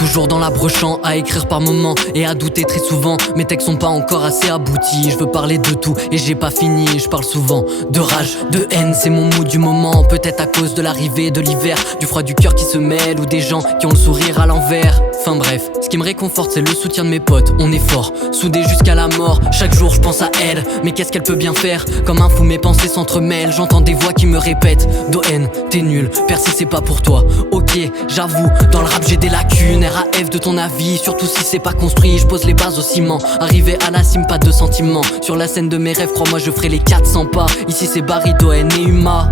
Toujours dans la brochant, à écrire par moments et à douter très souvent. Mes textes sont pas encore assez aboutis. Je veux parler de tout et j'ai pas fini. Je parle souvent de rage, de haine, c'est mon mood du moment. Peut-être à cause de l'arrivée de l'hiver, du froid du cœur qui se mêle ou des gens qui ont le sourire à l'envers. Enfin bref, ce qui me réconforte c'est le soutien de mes potes. On est fort, soudés jusqu'à la mort. Chaque jour je pense à elle, mais qu'est-ce qu'elle peut bien faire? Comme un fou mes pensées s'entremêlent. J'entends des voix qui me répètent: Doen, t'es nul, percer c'est pas pour toi. Ok, j'avoue, dans le rap j'ai des lacunes. RAF de ton avis, surtout si c'est pas construit. Je pose les bases au ciment, arrivé à la cime pas de sentiments. Sur la scène de mes rêves, crois-moi je ferai les 400 pas. Ici c'est Barry, Doen et Uma.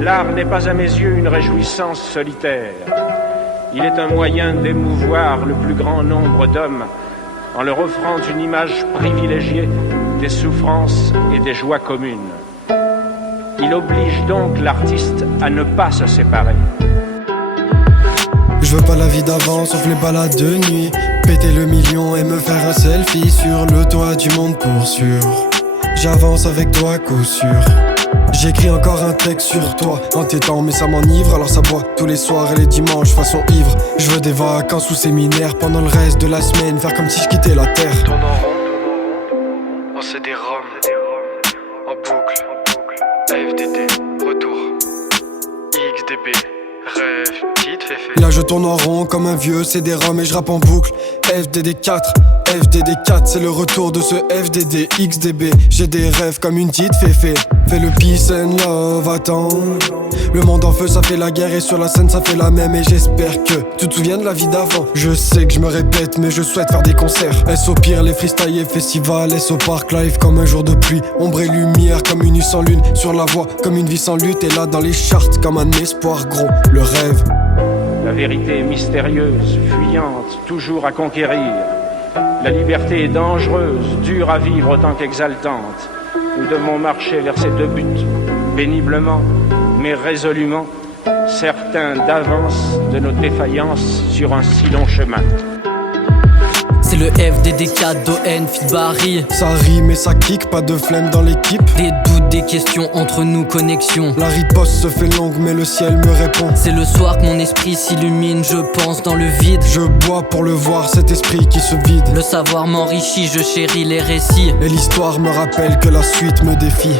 L'art n'est pas à mes yeux une réjouissance solitaire. Il est un moyen d'émouvoir le plus grand nombre d'hommes en leur offrant une image privilégiée des souffrances et des joies communes. Il oblige donc l'artiste à ne pas se séparer. Je veux pas la vie d'avant, sauf les balades de nuit. Péter le million et me faire un selfie sur le toit du monde pour sûr. J'avance avec toi, coup sûr. J'écris encore un texte sur toi, entêtant mais ça m'enivre, alors ça boit tous les soirs et les dimanches façon ivre. Je veux des vacances ou séminaires pendant le reste de la semaine, faire comme si je quittais la terre. Tourne en rond, on se dérobe en boucle, FDD, retour, XDB, rêve, petite féfé. Là je tourne en rond comme un vieux CD-ROM et je rappe en boucle. FDD4, FDD4, c'est le retour de ce FDD, XDB. J'ai des rêves comme une petite féfé. Fais le peace and love, attends. Le monde en feu ça fait la guerre et sur la scène ça fait la même. Et j'espère que tu te souviens de la vie d'avant. Je sais que je me répète mais je souhaite faire des concerts. Est-ce au pire les freestyle et festivals, est-ce au parc live comme un jour de pluie. Ombre et lumière comme une nuit sans lune. Sur la voie comme une vie sans lutte. Et là dans les charts comme un espoir gros, le rêve. La vérité est mystérieuse, fuyante, toujours à conquérir. La liberté est dangereuse, dure à vivre autant qu'exaltante. Nous devons marcher vers ces deux buts, péniblement, mais résolument, certains d'avance de nos défaillances sur un si long chemin. C'est le FDD4, Doen, fit Barry. Ça rime et ça kick, pas de flemme dans l'équipe. Des doutes, des questions entre nous, connexion. La riposte se fait longue mais le ciel me répond. C'est le soir que mon esprit s'illumine, je pense dans le vide. Je bois pour le voir, cet esprit qui se vide. Le savoir m'enrichit, je chéris les récits. Et l'histoire me rappelle que la suite me défie.